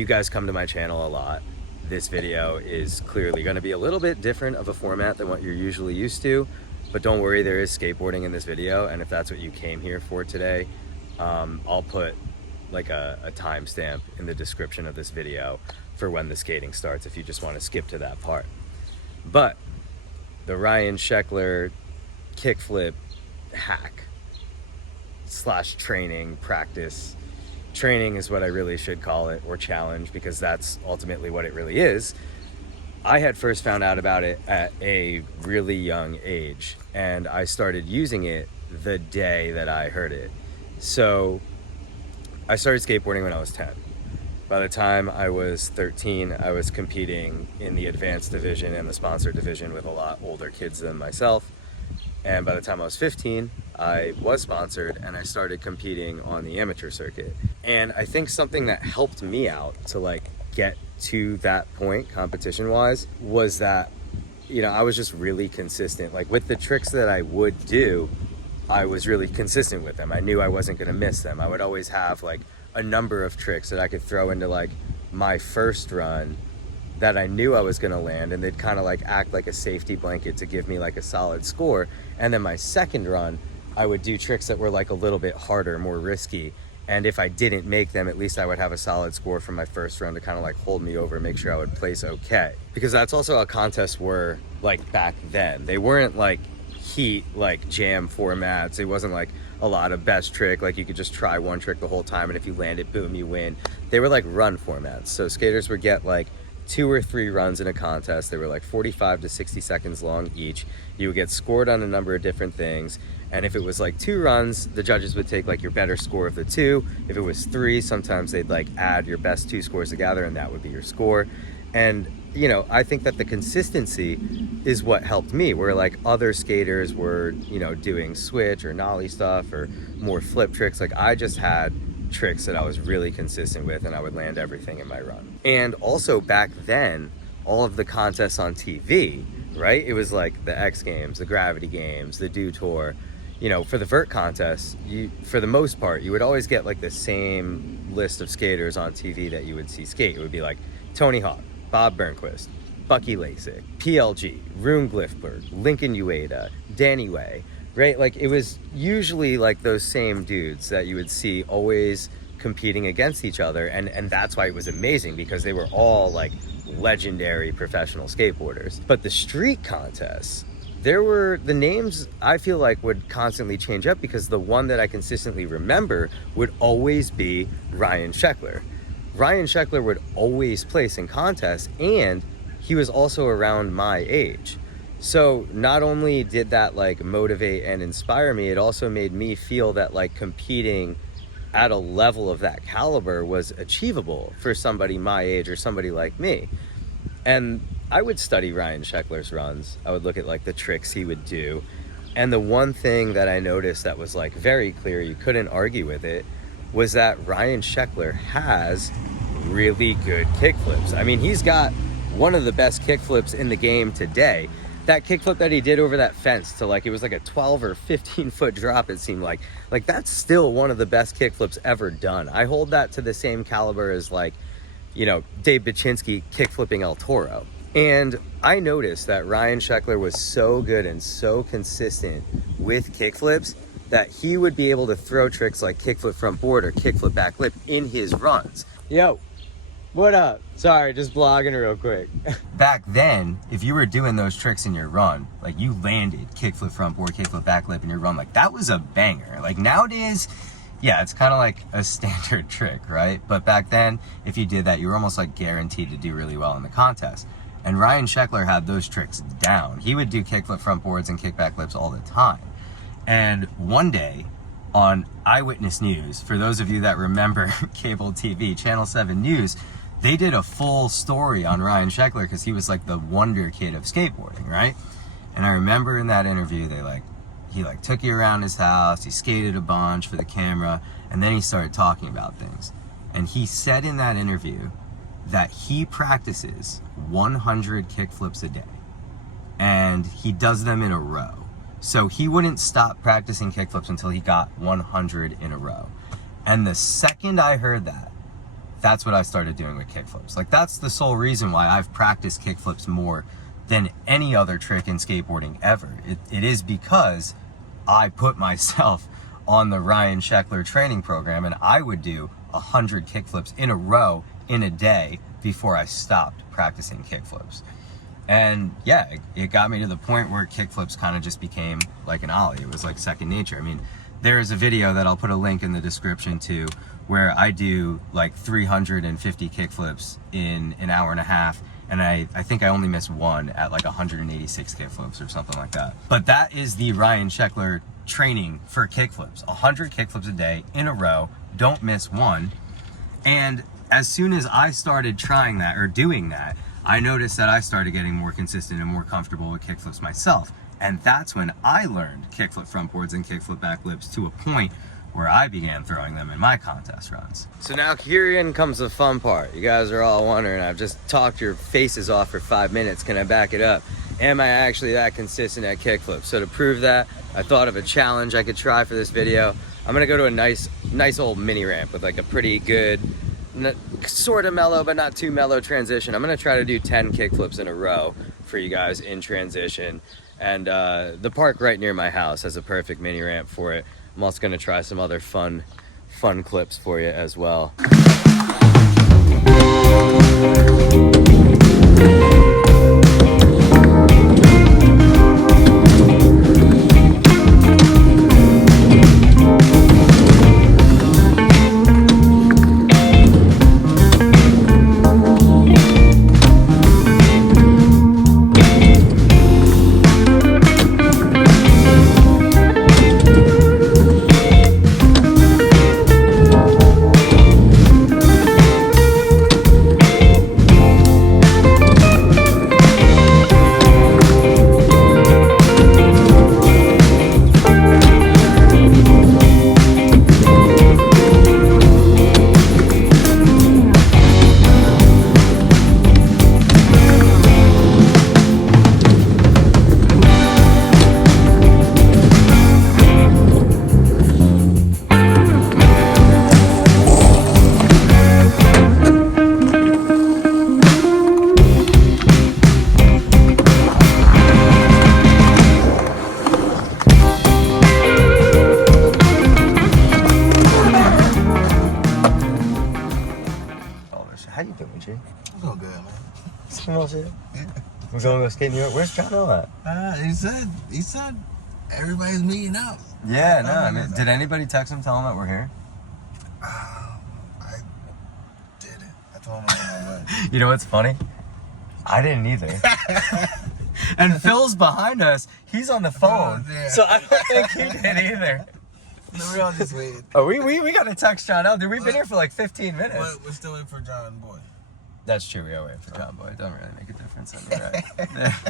you guys come to my channel a lot, this video is clearly going to be a little bit different of a format than what you're usually used to, but don't worry, there is skateboarding in this video, and if that's what you came here for today, I'll put like a timestamp in the description of this video for when the skating starts if you just want to skip to that part. But the Ryan Sheckler kickflip hack slash training practice, training is what I really should call it, or challenge, because that's ultimately what it really is. I had first found out about it at a really young age, and I started using it the day that I heard it. So I started skateboarding when I was 10. By the time I was 13, I was competing in the advanced division and the sponsored division with a lot older kids than myself. And by the time I was 15, I was sponsored and I started competing on the amateur circuit. And I think something that helped me out to like get to that point competition wise was that, you know, I was just really consistent. Like with the tricks that I would do, I was really consistent with them. I knew I wasn't gonna miss them. I would always have like a number of tricks that I could throw into like my first run that I knew I was gonna land, and they'd kind of like act like a safety blanket to give me like a solid score. And then my second run, I would do tricks that were like a little bit harder, more risky. And if I didn't make them, at least I would have a solid score from my first run to kind of like hold me over and make sure I would place okay. Because that's also how contests were like back then. They weren't like heat, like jam formats. It wasn't like a lot of best trick, like you could just try one trick the whole time and if you land it, boom, you win. They were like run formats. So skaters would get like 2 or 3 runs in a contest. They were like 45 to 60 seconds long each. You would get scored on a number of different things. And if it was like 2 runs, the judges would take like your better score of the 2. If it was 3, sometimes they'd like add your best 2 scores together and that would be your score. And you know, I think that the consistency is what helped me, where like other skaters were, you know, doing switch or nollie stuff or more flip tricks. Like I just had tricks that I was really consistent with and I would land everything in my run. And also back then, all of the contests on TV, right? It was like the X Games, the Gravity Games, the Do Tour. You know, for the vert contests, for the most part, you would always get like the same list of skaters on TV that you would see skate. It would be like Tony Hawk, Bob Burnquist, Bucky Lasik, PLG, Rune Glifberg, Lincoln Ueda, Danny Way, right? Like it was usually like those same dudes that you would see always competing against each other. And that's why it was amazing, because they were all like legendary professional skateboarders. But the street contests, there were, the names I feel like would constantly change up, because the one that I consistently remember would always be Ryan Sheckler. Ryan Sheckler would always place in contests, and he was also around my age. So not only did that like motivate and inspire me, it also made me feel that like competing at a level of that caliber was achievable for somebody my age or somebody like me. And I would study Ryan Sheckler's runs. I would look at like the tricks he would do. And the one thing that I noticed that was like very clear, you couldn't argue with it, was that Ryan Sheckler has really good kickflips. I mean, he's got one of the best kickflips in the game today. That kickflip that he did over that fence to like, it was like a 12 or 15 foot drop, it seemed like that's still one of the best kickflips ever done. I hold that to the same caliber as like, you know, Dave Baczynski kickflipping El Toro. And I noticed that Ryan Sheckler was so good and so consistent with kickflips that he would be able to throw tricks like kickflip front board or kickflip back lip in his runs. Yo, what up? Sorry, just vlogging real quick. Back then, if you were doing those tricks in your run, like you landed kickflip front board, kickflip back lip in your run, like that was a banger. Like nowadays, yeah, it's kind of like a standard trick, right? But back then, if you did that, you were almost like guaranteed to do really well in the contest. And Ryan Sheckler had those tricks down. He would do kickflip front boards and kickback lips all the time. And one day on Eyewitness News, for those of you that remember cable TV, Channel 7 News, they did a full story on Ryan Sheckler because he was like the wonder kid of skateboarding, right? And I remember in that interview, he took you around his house, he skated a bunch for the camera, and then he started talking about things. And he said in that interview that he practices 100 kickflips a day, and he does them in a row. So he wouldn't stop practicing kickflips until he got 100 in a row. And the second I heard that, that's what I started doing with kickflips. Like, that's the sole reason why I've practiced kickflips more than any other trick in skateboarding ever. It is because I put myself on the Ryan Sheckler training program, and I would do 100 kickflips in a row in a day before I stopped practicing kickflips. And yeah, it got me to the point where kickflips kind of just became like an ollie. It was like second nature. I mean, there is a video that I'll put a link in the description to where I do like 350 kickflips in an hour and a half. And I think I only missed one at like 186 kickflips or something like that. But that is the Ryan Sheckler training for kickflips. 100 kickflips a day in a row, don't miss one. And as soon as I started trying that or doing that, I noticed that I started getting more consistent and more comfortable with kickflips myself. And that's when I learned kickflip front boards and kickflip backflips to a point where I began throwing them in my contest runs. So now here comes the fun part. You guys are all wondering, I've just talked your faces off for 5 minutes. Can I back it up? Am I actually that consistent at kickflips? So to prove that, I thought of a challenge I could try for this video. I'm gonna go to a nice old mini ramp with like a pretty good, sort of mellow, but not too mellow transition. I'm gonna try to do 10 kickflips in a row for you guys in transition. And the park right near my house has a perfect mini ramp for it. I'm also gonna try some other fun clips for you as well. How you doing, G? I'm doing good, man. Some real shit? Yeah. We're going to go skate in New York. Where's John at? He said everybody's meeting up. Yeah, no, I mean, did anybody text him, tell him that we're here? I didn't. I told him I'm on my way. You know what's funny? I didn't either. And Phil's behind us. He's on the phone. Oh, yeah. So I don't think he did either. No, we're all just waiting. Oh, we got to text John out. Dude, we've been here for like 15 minutes. But we're still waiting for John Boy. That's true. We are waiting for John Boy. It doesn't really make a difference. I mean, right?